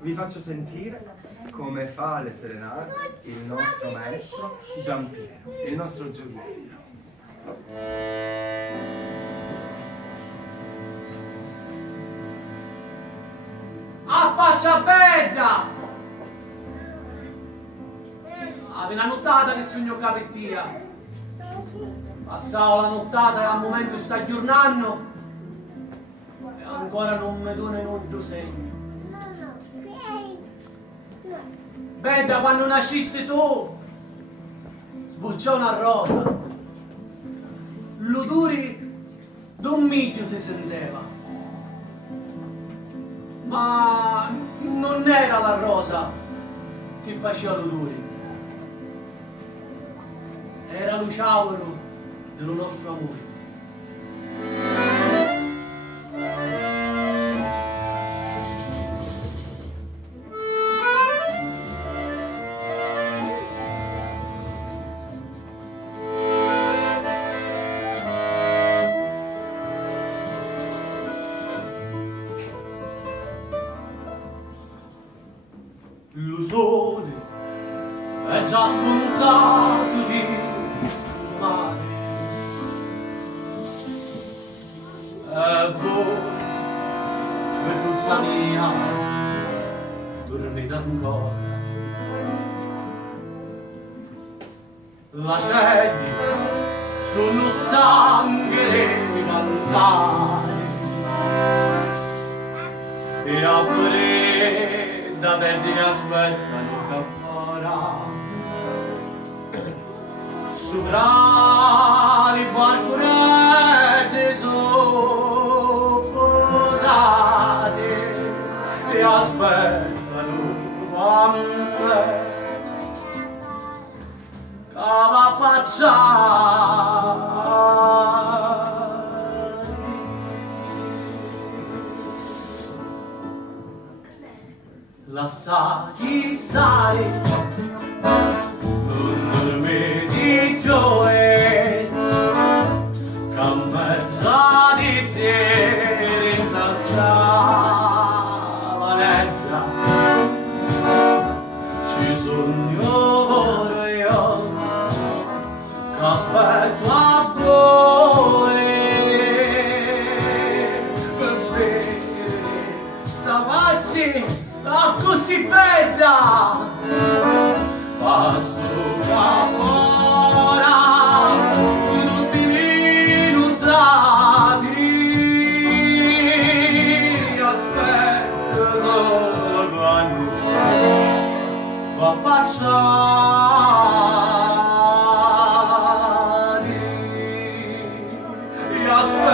vi faccio sentire come fa le serenate il nostro maestro Giampiero, il nostro gioiello. A faccia bella! Ave una nottata che sogno capettia. Passavo la nottata e al momento sta aggiornando e ancora non mi dona un altro segno. Bella, quando nasciste tu, sbucciò una rosa. L'odore d'un miglio si sentiva. Ma non era la rosa che faceva l'odore. Era lo sciauro del nostro amore. Lo sole è già spuntato di mare e voi, belluzza mia, dormite ancora. La cedi sono stanche di cantare e a da verdi aspettano che farà sopra le balconette sono posate e aspettano quando va a lasciati stare, non dormiti gioia, che a mezza di te ringraziava l'etta, ci sogno io, che aspetto a voi, per bere savazzi. Ah, così bella! Pastura ora, non ti minutati, aspetto solo quando va a passare, aspetto